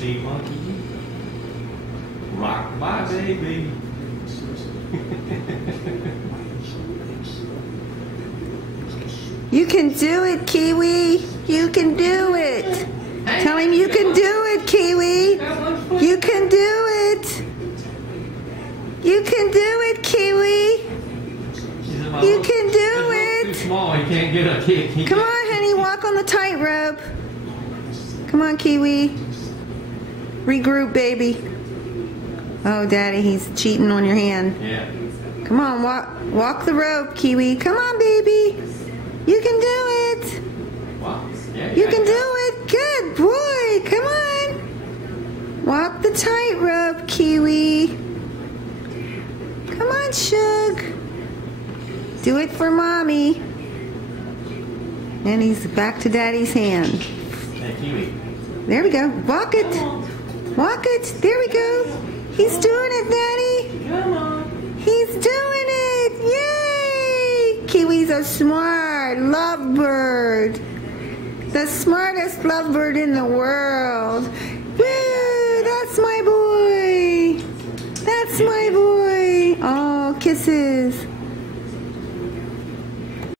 Sea monkey. Rock my baby. You can do it, Kiwi. You can do it. Tell him you can do it, Kiwi. You can do it. You can do it, Kiwi. You can do it. Too small. He can't get up. Come on, honey. Walk on the tightrope. Come on, Kiwi. Regroup, baby. Oh, Daddy, he's cheating on your hand. Yeah. Come on, walk the rope, Kiwi. Come on, baby. You can do it. Wow. Yeah, You can do it. Good boy. Come on. Walk the tightrope, Kiwi. Come on, Shug. Do it for Mommy. And he's back to Daddy's hand. Hey, Kiwi. There we go. Walk it. Walk it. There we go. He's doing it, Daddy. Come on. He's doing it. Yay! Kiwi's a smart lovebird. The smartest lovebird in the world. Woo! That's my boy. That's my boy. Oh, kisses.